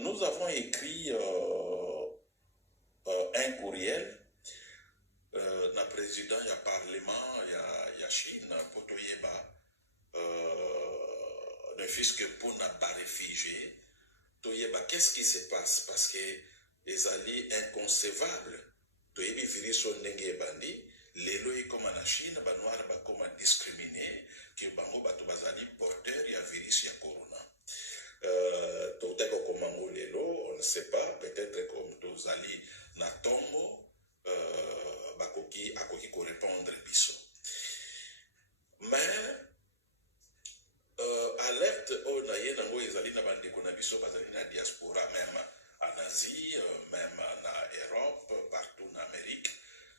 nous avons écrit un courriel na président ya parlement ya Chine pour toyeba ne fût-ce que pour na ba réfugié toyeba qu'est-ce qui se passe parce que ezali inconcevable toyebi virus ndenge bandi lelo ekoma na Chine banoir bakoma discriminé que bango bato bazali porteur ya virus ya corona. Toteko komango lelo on ne sait pas, peut-être comme tozali na tombo bakoki akoki ko répondre biso. Mais alerte o na ye nango ezali na bandeko na biso bazali na diaspora, même en Asie, même en Europe, partout en Amérique.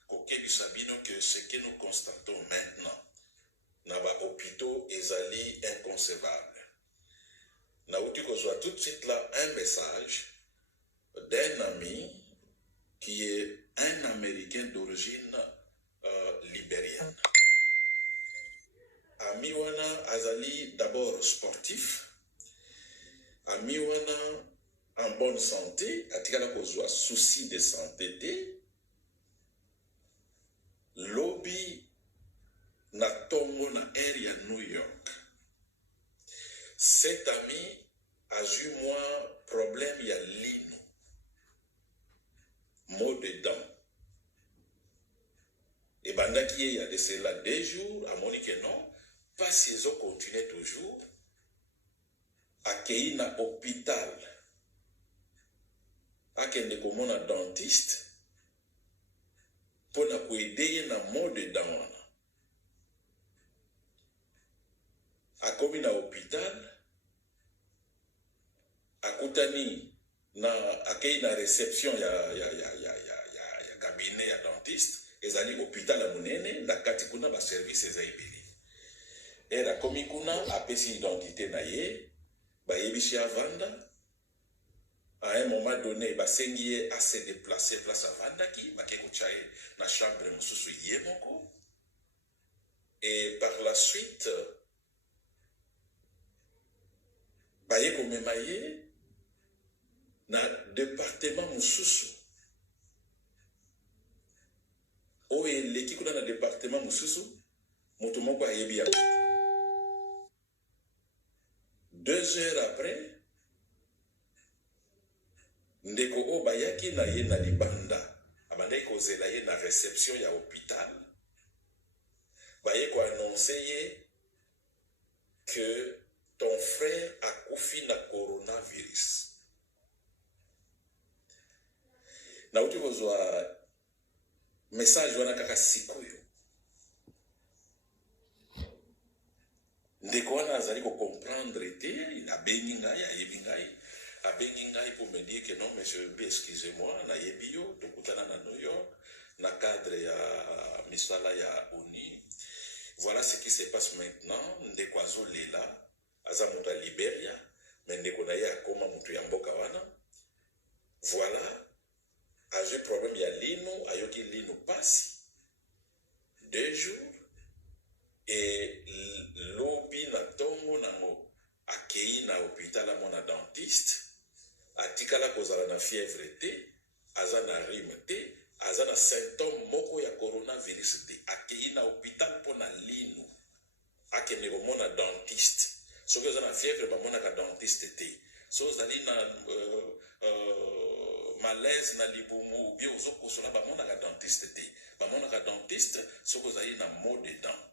Kokebi sabino que ce que nous constatons maintenant na ba hôpitaux ezali inconcevable. Nauti reçoit tout de suite là un message d'un ami qui est un Américain d'origine libérienne. Ami wana azali d'abord sportif, ami wana en bonne santé, atikala kozwa souci de santé, lobby na tongo na area New York. Cet ami a eu moins problème, il y a l'ino. Mot de dents. Et pendant qu'il y a de cela 2 jours, à mon que non, pas si ils ont continué toujours, accueilli dans l'hôpital, accueilli comme un dentiste, pour nous aider dans le mot de dents. A komi na hôpital akutani na akei na réception ya cabinet ya dentiste ezali hôpital ya munene na kati kuna ba service eza ibili era komi kuna apesi identité na ye ba yebisi avanda à un moment donné ba sengi à se déplacer place avanda ki ba keko chaye na chambre mususu ye moko et par la suite baye komema ye na département mususu oyo eleki kuna na département mususu moto moko ayebi ya 2 heures après ndeko oyo bayaki na ye na libanda abandaki kozela ye na réception ya hôpital baye koannonce ye que ton frère a koufi na coronavirus. Na uti kozwa message wana kaka sikoyo. Ndeko wana azali ko comprendre te, abengi ngai, ayebi ngai, abengi ngai pour me dire que non monsieur, excusez-moi, na yebi yo, tokutana na New York, na cadre ya misala ya ONU. Voilà ce qui se passe maintenant, ndeko azolela aza moto ya Liberia, mais ndeko na ye akoma moto ya mboka wana. Voilà, aje problème ya lino, ayoki lino pasi 2 jours, et lobi na tongo nango akei na hôpital a mona dentiste, atikala kozala na fièvre te, aza na rime te, aza na symptôme moko ya coronavirus te, akei na hôpital pona lino, akende komona dentiste. Si vous avez une fièvre, vous avez un dentiste. Si vous avez malaise, vous avez un dentiste. Vous avez un dentiste, si vous avez un mot de dents.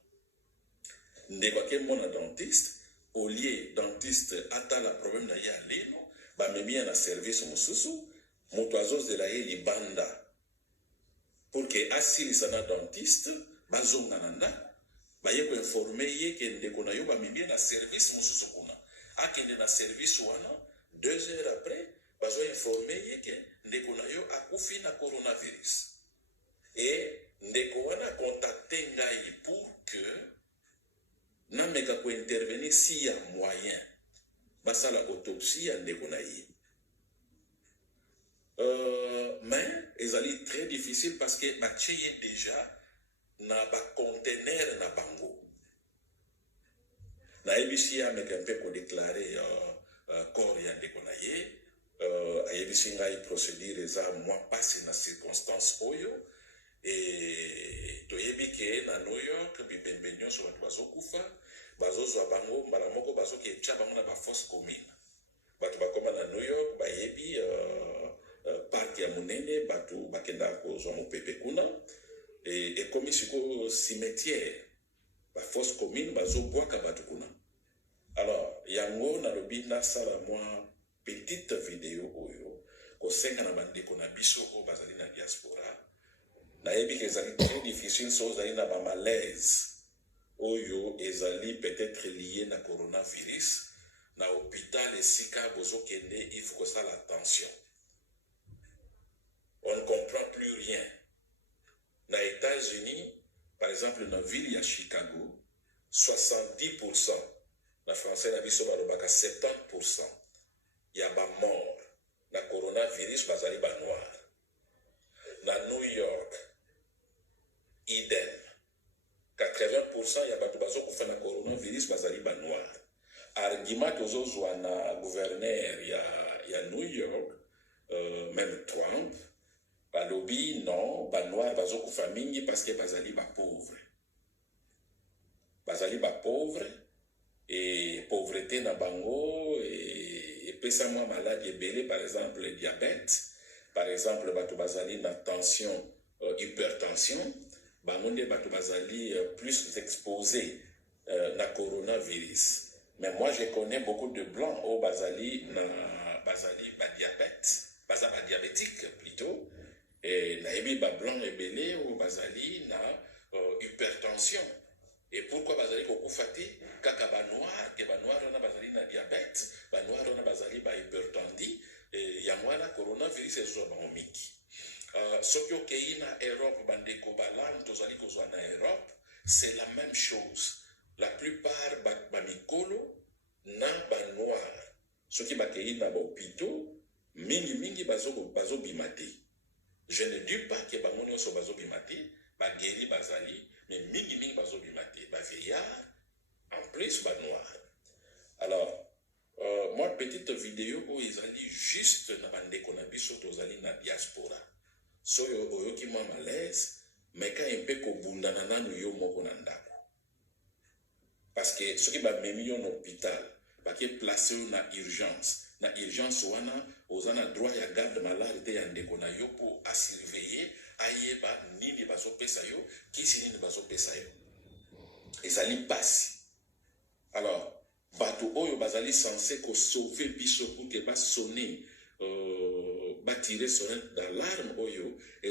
Vous avez un dentiste, au lieu dentiste, attend le problème de l'ino, vous avez un service mususu, vous avez un libanda. Pour que asili sana dentiste, vous avez un baye ko informer ye ke ndeko na yo ba mimie na service mususu kuna akende na service wana 2 heures après bazo informer ye ke ndeko na yo akufi na coronavirus et ndeko wana contacter ngai pour que na meka ko intervenir si ya moyen basala autopsie ya ndeko na ye mais ezali très difficile parce que mathieu déjà na ba conteneur na bango na ABC ameka mpe ko déclarer corps ya ndeko na ye ayebisi ngai procédure eza mwa pasi na circonstance oyo toyebi ke na New York bibembe nyonso bato bazokufa bazozwa bango mbala moko bazoketya bango na bafosse commune bato bakoma na New York bayebi parke ya monene bato bakenda kozwa mopepe kuna ekomi sikoyo cimetière bafosse commune bazobwaka bato kuna. Alors yango nalobi nasala mwa petite vidéo oyo kosenga na bandeko na biso oyo bazali na diaspora nayebi ke ezali très difficile so ozali na bamalaise oyo ezali peut-être lié na coronavirus na hôpital esika bozokende il faut kosala attention. On ne comprend plus rien. Na États-Unis par exemple na ville ya Chicago 70% na français na biso balobaka 70% ya ba mort na coronavirus bazali ba noir. Na New York idem 80% ya bato bazokufa na coronavirus bazali ba noir. Argument tozozwa na gouverneur ya New York même Trump balobi non ba noir bazokufa mingi parce que bazali ba pauvre et pauvreté na bango et pesa mwa maladie belé par exemple le diabète par exemple bato bazali na tension hypertension bango nde bato bazali plus exposés na coronavirus. Mais moi je connais beaucoup de blancs au bazali ba diabète baza ba diabétique plutôt et nayebi ba blanc ebele au bazali na hypertension. Et pourquoi bazali kokufati kaka ba noir ke ba noir na bazali na diabète ba noir na bazali ba hypertendie et ya mwana coronavirus ezo ba omiki. Soki okei na Europe bandeko balam tozali kozwa na Europe c'est la même chose. La plupart ba mikolo na ba noir soki bakei na ba hôpitaux mingi bazo bimate. Je ne dis pas que bango nyonso bazo bimate ba guéri bazali mais mingi bazo bimate ba vieillard en plus ba noir. Alors moi petite vidéo où ezali juste na bandeko na biso tozali na diaspora soyo oyoki mwa malaise mais ka mpe kobundana nanu yo moko na ndako parce que soki bamemi yo na hôpital bake place yo na urgence wana oza na droit ya garde malade te ya ndeko na yo po asurveiller ayeba nini bazopesa yo kisi nini bazopesa yo ezali pasi. Alors bato oyo bazali censé ko sauver biso pour que ba sonner tirer sonnette d'alarme oyo et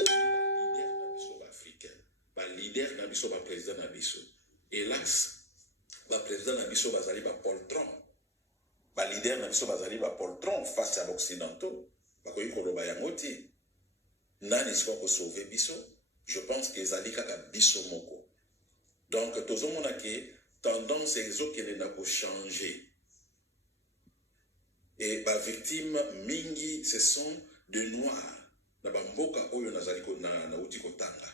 leader na biso ba président na biso. Hélas ba président na biso bazali ba poltron ba leader na biso bazali ba poltron face à l'occidentaux bakoyi koloba yango te nani siko ko sauver biso. Je pense que ezali kaka biso moko. Donc tozomona ke tendance ezokende na ko changer et ba victime mingi ce sont de noirs na bamboka oyo nazali ko na uti kotanga.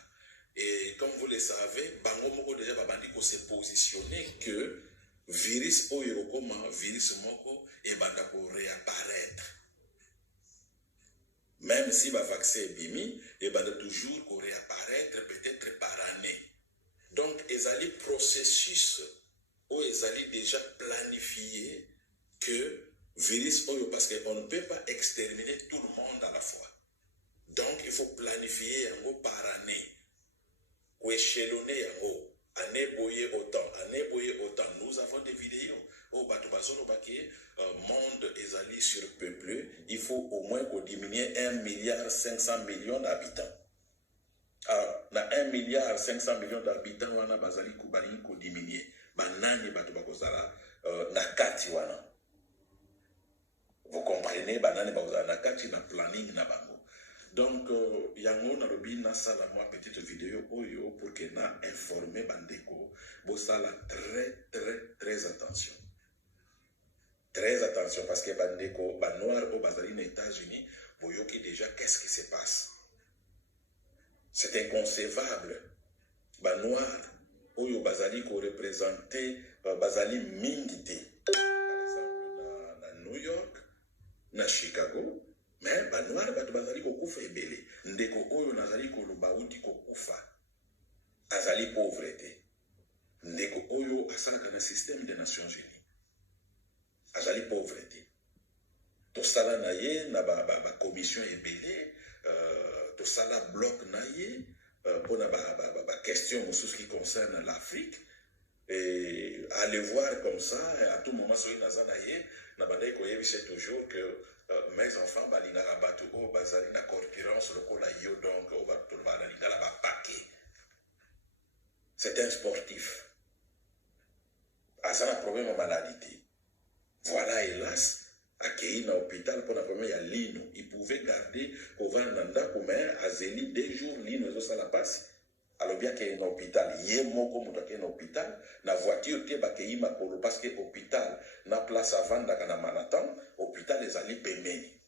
Et comme vous le savez, bango moko déjà babandi ko se positionner que virus oyo koma virus moko et banda ko réapparaître. Même si ba vaccin bimi et banda toujours ko réapparaître peut-être par année. Donc ezali processus ou ezali déjà planifié que virus oyo parce qu'on ne peut pas exterminer tout le monde à la fois. Donc il faut planifier yango par année. Ou échelonner yango. Année boye autant. Nous avons des vidéos. Au Batubazono Baké, monde ezali surpeuplé. Il faut au moins qu'on diminue 1,5 milliard d'habitants. Alors, na 1,5 milliard d'habitants, on a bazali kubali ko diminuer. Banani batubakozala na kati wana. Vous comprenez, banane bakozala na kati na planning na bango. Donc yango na lobi na sala moi petite vidéo oyo pour que na informer bandeko bo sala très attention. Très attention parce que bandeko ba noir au bazali na États-Unis boyoki déjà qu'est-ce qui se passe. C'est inconcevable. Ba noir oyo bazali ko représenter bazali mingi te. Par exemple na New York, na Chicago, mais banoir bato bazali kokufa ebele ndeko oyo nazali koloba uti kokufa azali pauvreté ndeko oyo asalaka na système des Nations Unies azali pauvreté tosala na ye na ba commission ebele tosala bloc na ye pona ba question mosusu qui concerne l'Afrique et aller voir comme ça à tout moment soki naza na ye na bandai koyebisa toujours que mes enfants balingaka bato oyo bazali na concurrence lokola yo donc oyo bato balingala bapake c'est un sportif aza na problème ya maladie te voilà hélas akei na hôpital mpona problème ya lino il pouvait garder kovanda na ndako mais azeli 2 jours lino ezosala mpasi alobi akei na hôpital ye moko moto akei na hôpital na voiture te bakei makolo parce que hôpital na place avandaka na Manhattan hôpital ezali pembeni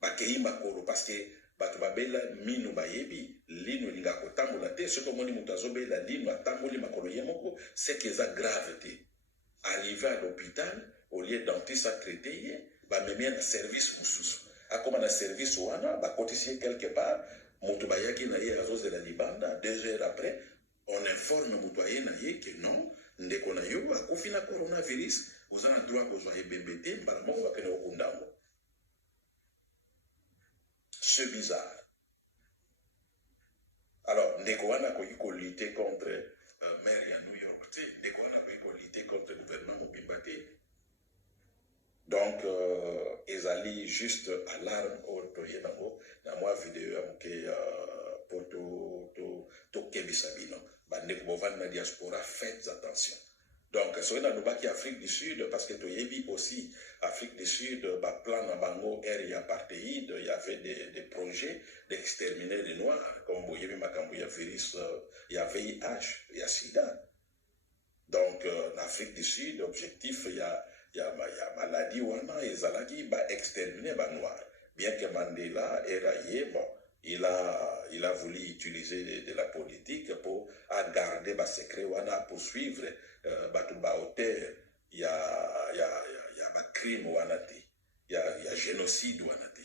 bakei makolo parce que bato babela mino bayebi lino elingaka kotambola te soki omoni moto azobela lino atamboli makolo ye moko c'est que eza grave te arrivé à l'hôpital au lieu dentiste atraité ye bamemi na service mosusu akoma na service wana bakotisi ye quelque part moto bayaki na ye azozela libanda 2 heures après on informe moto aye na ye que non ndeko na yo akufi na coronavirus oza na droit kozwa ebembe te mbala moko bakende kokundango c'est bizarre alors ndeko wana akoki kolutte contre maire ya New York te ndeko wana akoki kolutte contre gouvernement mobimba te donc ezali juste alarme oyo toyebango na mwa video ya moke po tokebisa bino bandeko bovanda na diaspora faites attention donc soki nalobaki Afrique du Sud parce que toyebi aussi Afrique du Sud baplan na bango ere ya apartheid il y avait des projets d'exterminer les noirs comme boyebi makambo ya virus ya VIH ya sida donc en Afrique du Sud objectif ya maladie wana ezalaki ba exterminer ba noir bien que Mandela era ye bon il a voulu utiliser de la politique pour garder ba secret wana poursuivre bato ba auteur ya ba crime wana te ya génocide wana te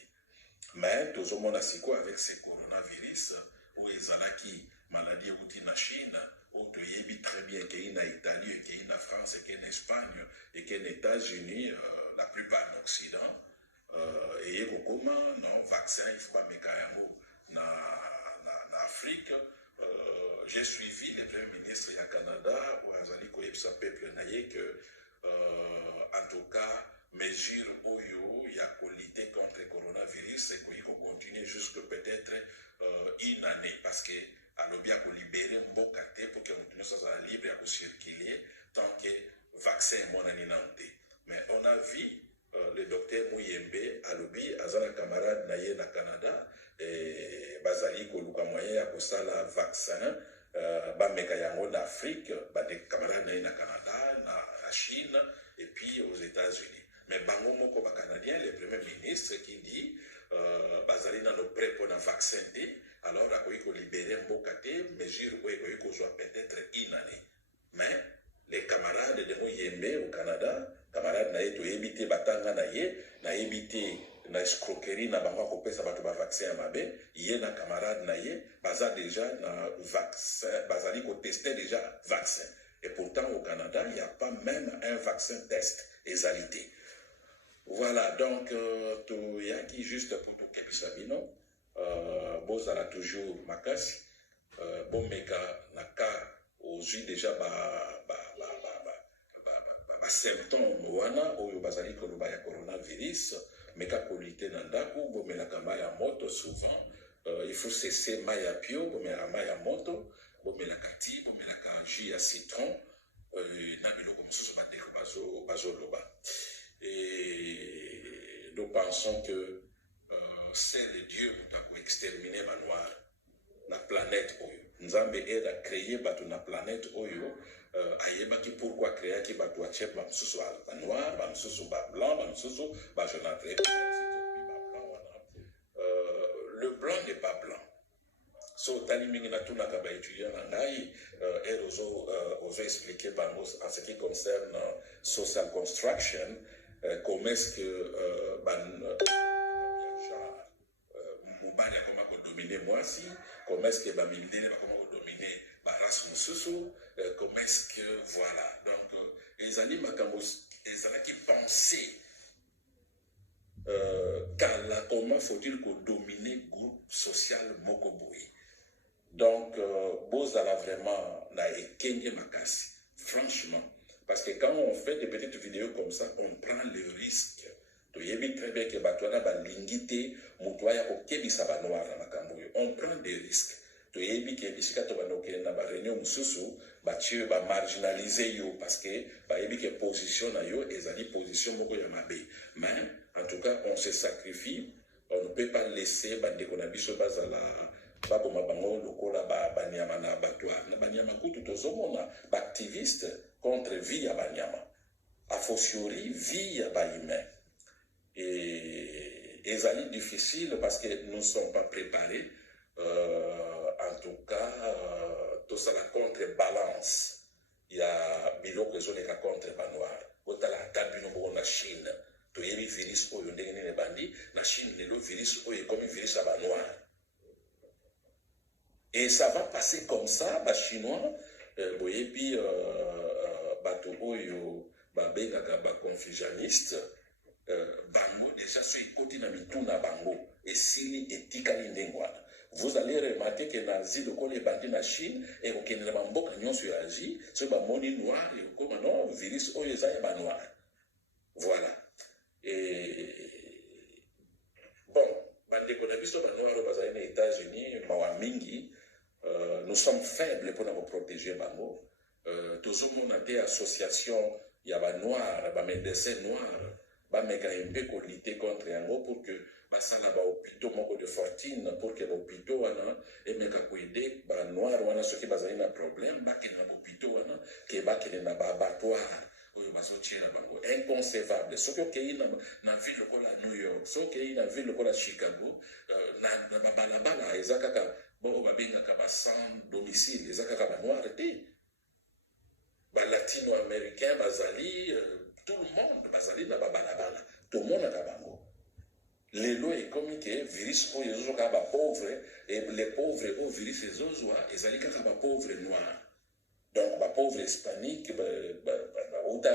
mais tozomona siko avec ce coronavirus où ezalaki maladie outi na Chine où toyebi très bien qu'il y a en Italie, qu'il y a en France, qu'il y a en Espagne et qu'il y a aux États-Unis, la plupart en Occident, et comment non vaccin il faut pas mettre en Afrique. J'ai suivi le premier ministre du Canada où Azali Koyepsa peuple naïe que en tout cas mesure oyo il y a pour lutter contre le coronavirus et qu'il faut continuer jusque peut-être une année parce que alobi ako libérer mboka te pour que nous soyons libres à circuler tant que vaccin monani nante. Mais on a vu le docteur Mouyembe alobi azana camarade na ye na Canada et bazali ko luka moyen ya kosala vaccin ba meka yango na Afrique ba des camarades na ye na Canada na Chine et puis aux États-Unis. Mais bango moko ba canadien le premier ministre qui dit bazali na no prêt pour un vaccin te alors akoki ko libérer mboka te mesure oyo ekoki kozwa peut-être une année mais les camarades de Mouyembe au Canada camarade na ye toyebi te batanga na ye nayebi te na escroquerie na bango akopesa bato ba vaccin ya mabe ye na camarade na ye baza déjà na vaccin bazali ko tester déjà vaccin et pourtant au Canada il n'y a pas même un vaccin test ezalité. Voilà, donc, tu y a qui juste pour tout kebisa bino, bozala toujours makasi, bon meka naka ozui déjà symptômes wana oyo bazali koloba ya coronavirus, meka kolite na ndako, bon melaka maya moto souvent, il faut cesser maya pio, bon melaka maya moto, bon melaka ti, bon melaka jus ya citron, na biloko mosusu bandeko bazo loba. Et nous pensons que c'est le Dieu qui a exterminé les noirs, la planète Oyo. Nous avons créé la planète Oyo. Ayeba qui pourquoi créer qui va doit chef ba noir, ba blanc, ba jaune. Le blanc n'est pas blanc. So taliming na tuna ka ba étudiant na ngai ozo expliquer en ce qui concerne social construction. Comment est-ce que mobali akoma kodomine mwasi, comment est-ce que bamindele bakoma kodomine barace mosusu, comment est-ce que voilà. Donc ezali makambo ezalaki penser kala comment faut-il dominer groupe social moko boye. Donc bozala vraiment na ekenge makasi franchement, parce que quand on fait des petites vidéos comme ça, on prend le risque. Tu yebi très bien que batwana balingite mutoya ko kebisa banwa na makambo. On prend des risques. Tu yebi que bisika to banoke na ba réunion mususu ba tue ba marginaliser yo parce que ba yebi que position na yo ezali position moko ya mabe. Mais en tout cas, on se sacrifie. On ne peut pas laisser bandeko na biso bazala baboma bango lokola banyama na batwa na banyama kutu tozomona ba activiste contre vie ya banyama, a fortiori vie ya bahumain. Et ezali difficile parce que nous ne sommes pas préparés. En tout cas, tout ça la contrebalance. Il y a biloko ezoleka contre banoir. Otala tabino bo na Chine. To yebi virus oyo ndenge nini bandi na Chine lelo virus oyo comme virus à banoir. Et ça va passer comme ça, ba chinois boyebi bato oyo babengaka ba confucianiste. Bango déjà so ikoti na mituna bango esili etikali ndengwana. Vous allez remarquer que nazi de les bandits na Chine et au Kenya bamboka nyonso ya Asie so ba moni noir et comme non virus oyo ezaya ba noir. Voilà. Et bon, bandeko na biso ba noir bazali na États-Unis mawa mingi, nous sommes faibles pour nous protéger bango. Tozomona te association ya ba noir, ba médecins noirs ba meka mpe ko lutter contre yango pour que basala ba hôpitaux moko de fortune pour que hôpitaux wana emeka ko aider ba noir wana soki bazali na problème bakena na hôpitaux wana ke bakena na ba abattoir oyo bazotiela bango inconcevable. Soki okei na ville lokola New York, soki okei na ville lokola Chicago, na babalabala eza kaka bo babengaka ba sans domicile, eza kaka ba noir te, ba latino américain bazali tout le monde bazali na babalabala, tout le monde a bango. Les lois est comme que virus ko yezo ka ba pauvre et les pauvres au virus ezozwa ezali kaka ba pauvre noir. Donc ba pauvre hispanique ba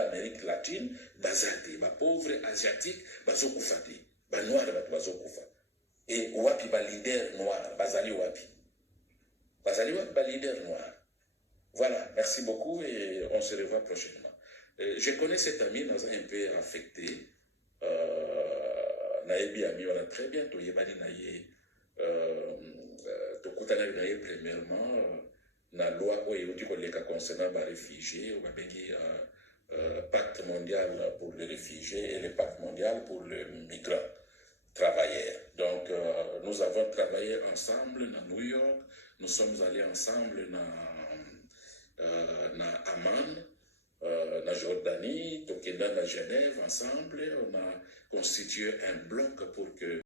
Amérique latine bazati ba pauvre asiatique bazokufati ba noir bazokufa. Et wapi ba leader noir bazali wapi ba leader noir. Voilà, merci beaucoup et on se revoit prochainement. Je connais cet ami, nous a un peu affecté. Naebi ami, on a très bien, Toyebani Naye, Tokutana Naye, premièrement, na loi concernant les réfugiés, on a pacte mondial pour les réfugiés et le pacte mondial pour les migrants travailleurs. Donc, nous avons travaillé ensemble à New York, nous sommes allés ensemble à Amman, na Jordanie, Tokenda, na Genève, ensemble, on a constitué un bloc pour que